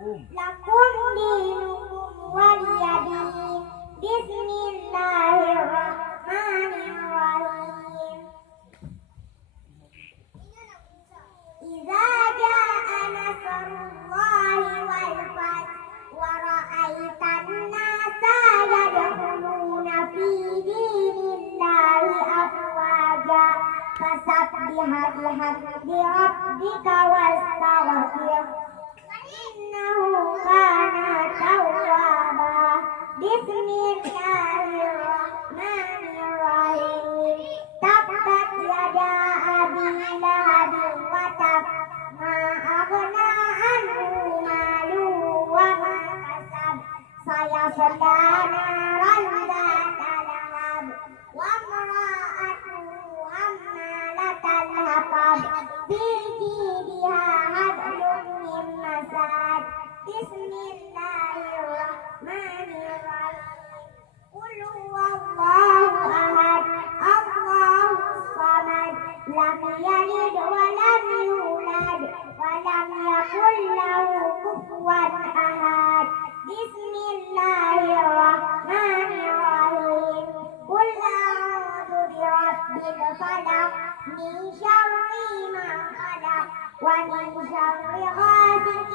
دينكم ولي دين. بسم الله الرحمن الرحيم. إذا جاء نصر الله والفتح ورأيت الناس يدخلون في دين الله أفواجا فسبح بحمد ربك واستغفره إنه كان توابا. بسم الله الرحمن الرحيم. تبت يدا أبي لهب وتب ما أغنى عنه ماله وما كسب سيصلى نارا ذات لهب وامرأته حمالة الحطب في جيدها حبل من مسد. بسم الله الرحمن الرحيم. قل هو الله أحد الله الصمد لم يلد ولم يولد ولم يكن له كفوا أحد. بسم الله الرحمن الرحيم. قل أعوذ برب الفلق من شر ما خلق ومن شر غاسق